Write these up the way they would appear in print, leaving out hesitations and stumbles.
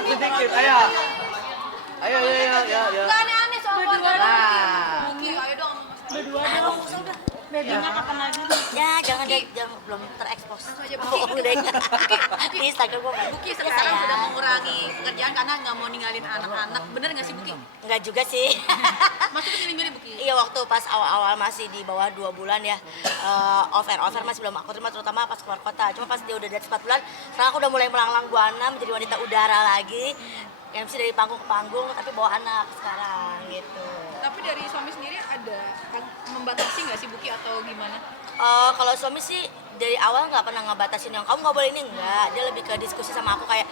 sedikit. Ayo. Ayo. Gak aneh-aneh soalnya. Nah. Buki, ayo dong. Berdua dong. Babynya kapan lagi? Ya, jangan deh, jangan belum terekspos. Langsung aja, Buki. Deh. Di Instagram gue. Buki sekarang sudah mengurangi pekerjaan karena nggak mau ninggalin anak-anak. Bener nggak sih Buki? Enggak juga sih. Maksudnya milih-milih Buki? Iya, waktu pas awal-awal masih di bawah 2 bulan ya, offer masih belum aku terima, terutama pas keluar kota. Cuma pas dia udah di atas 4 bulan, sekarang aku udah mulai melanglang buana menjadi wanita udara lagi. MC dari panggung ke panggung, tapi bawa anak sekarang gitu. Tapi dari suami sendiri ada membatasi nggak sih Buki atau gimana? Kalau suami sih dari awal nggak pernah ngebatasin yang kamu nggak boleh ini, enggak. Dia lebih ke diskusi sama aku kayak,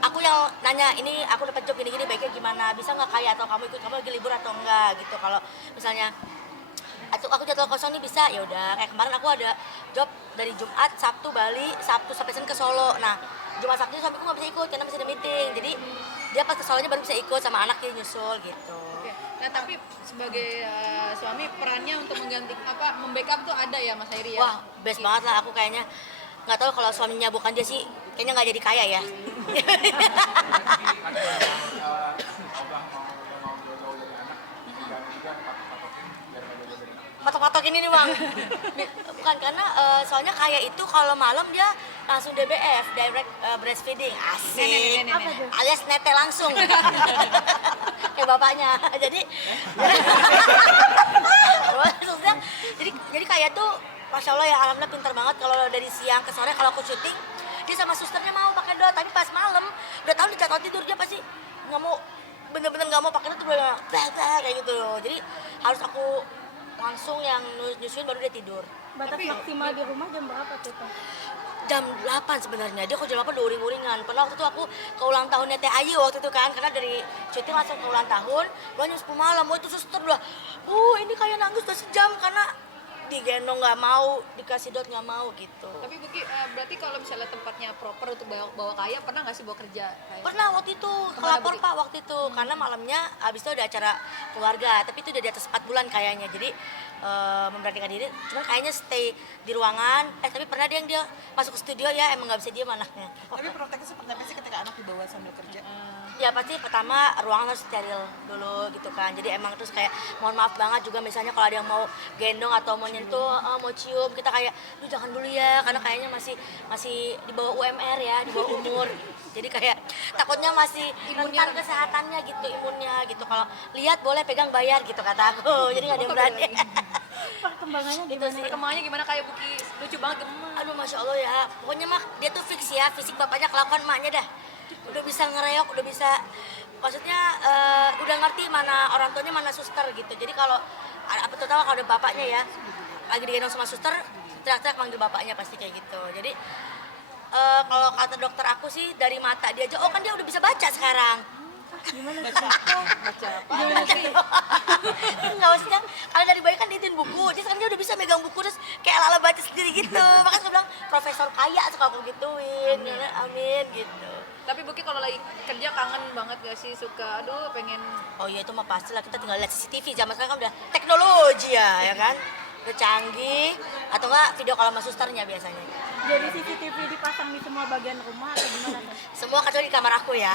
aku yang nanya ini aku dapat job gini-gini baiknya gimana, bisa nggak kayak atau kamu ikut, kamu lagi libur atau enggak gitu. Kalau misalnya aku jadwal kosong nih bisa, ya udah. Kayak kemarin aku ada job dari Jumat, Sabtu Bali, Sabtu sampai Senin ke Solo. Nah Jumat Sabtu suamiku nggak bisa ikut karena masih ada meeting, jadi dia pas ke Solonya baru bisa ikut sama anak dia nyusul gitu. Oke. Nah tapi sebagai suami perannya untuk mengganti membackup tuh ada ya Mas Hairi ya? Wah best banget lah, aku kayaknya nggak tahu kalau suaminya bukan dia sih kayaknya nggak jadi kaya ya. Patok-patok ini nih bang. Bukan karena soalnya kaya itu kalau malam dia langsung DBF, direct breastfeeding, asik. Nenek. Alias nete langsung. Kayak bapaknya. Jadi maksudnya jadi kayak tuh Masya Allah ya, alhamdulillah pintar banget. Kalau dari siang ke sore kalau aku syuting, dia sama susternya mau pakai doa, tapi pas malam udah tahu di jadwal tidur dia pasti nggak mau, bener-bener nggak mau pakai itu, udah kayak gitu. Jadi harus aku langsung yang nyusuin baru dia tidur. Batas maksimal di rumah jam berapa tuh? Jam 8 sebenarnya, dia kok jam 8 udah uring-uringan. Pernah waktu itu aku ke ulang tahunnya Teh Ayu waktu itu kan, karena dari syuting langsung ke ulang tahun, jam 10 malam, itu suster udah, ini kayak nangis udah sejam karena digendong nggak mau, dikasih dot nggak mau gitu. Tapi Buki, berarti kalau misalnya tempatnya proper untuk bawa kaya, pernah nggak sih bawa kerja? Pernah waktu itu, kelapor Pak waktu itu, karena malamnya abis itu ada acara keluarga, tapi itu udah di atas 4 bulan kayaknya, jadi memberanikan diri, cuman kayaknya stay di ruangan, tapi pernah dia masuk ke studio ya, emang nggak bisa diem anaknya. Tapi proteksi seperti apa sih ketika anak dibawa sambil kerja? Ya pasti pertama ruangan harus steril dulu gitu kan, jadi emang terus kayak mohon maaf banget juga misalnya kalau ada yang mau gendong atau mau nyentuh, mau cium, kita kayak, jangan dulu ya, karena kayaknya masih di bawah UMR ya, di bawah umur. Jadi kayak takutnya masih rentan kesehatannya gitu, imunnya gitu. Kalau lihat boleh, pegang bayar gitu kata aku. Jadi nggak ada yang berani. Perkembangannya Gitu gimana? sih. Perkembangannya gimana kayak Buki? Lucu banget, gemes. Aduh Masya Allah ya, pokoknya mah dia tuh fix ya, fisik bapaknya kelakuan emaknya dah. Udah bisa ngereok, udah bisa, maksudnya udah ngerti mana orang tuanya, mana suster gitu. Jadi kalau terutama kalau ada bapaknya ya, lagi digendong sama suster, teriak-teriak manggil bapaknya pasti kayak gitu. Jadi kalau kata dokter aku sih dari mata dia aja, kan dia udah bisa baca sekarang. Gimana sih? Baca apa? Gimana sih? Enggak, maksudnya kalau dari bayi kan diitin buku, dia sekarang dia udah bisa megang buku terus kayak ala baca sendiri gitu. Makanya saya bilang profesor kaya suka aku gituin, amin gitu. Tapi Buki kalau lagi kerja kangen banget gak sih? Suka, aduh pengen. Oh iya itu mah pastilah, kita tinggal lihat CCTV, zaman sekarang kan udah teknologi ya kan? Udah canggih, atau enggak video kalau sama susternya biasanya. Jadi CCTV dipasang di semua bagian rumah atau gimana tuh? Semua kecuali di kamar aku ya,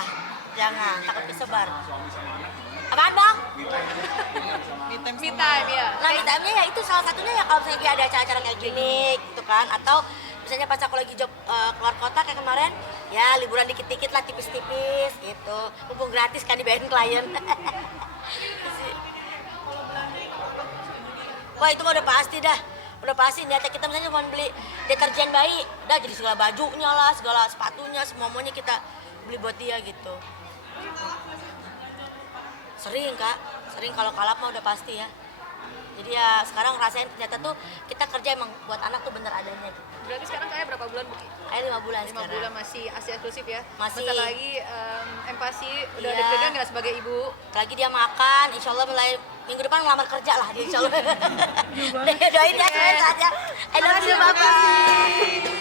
jangan, takut disebar. Apaan bang? Me time ya. Nah me time-nya ya itu salah satunya ya kalau misalnya ada acara-acara kayak gini gitu kan, atau misalnya pas aku lagi job keluar kota kayak kemarin, ya liburan dikit-dikit lah, tipis-tipis gitu, mumpung gratis kan dibayarin klien. Wah itu mah udah pasti dah, udah pasti niatnya kita misalnya cuma beli deterjen bayi, dah jadi segala bajunya lah, segala sepatunya, semuanya kita beli buat dia gitu. Sering kak, sering kalau kalap mah udah pasti ya. Jadi ya sekarang rasain ternyata tuh kita kerja emang buat anak tuh bener adanya gitu. Berarti sekarang kayak berapa bulan Buki? Kayak 5 bulan 5 sekarang. bulan masih eksklusif ya? Masih. Bentar lagi empati, udah Iya. deg-degan nggak sebagai ibu? Lagi dia makan, insya Allah mulai minggu depan ngelamar kerja lah dia insya Allah. Doain ya, semoga aja. I love you, bye-bye.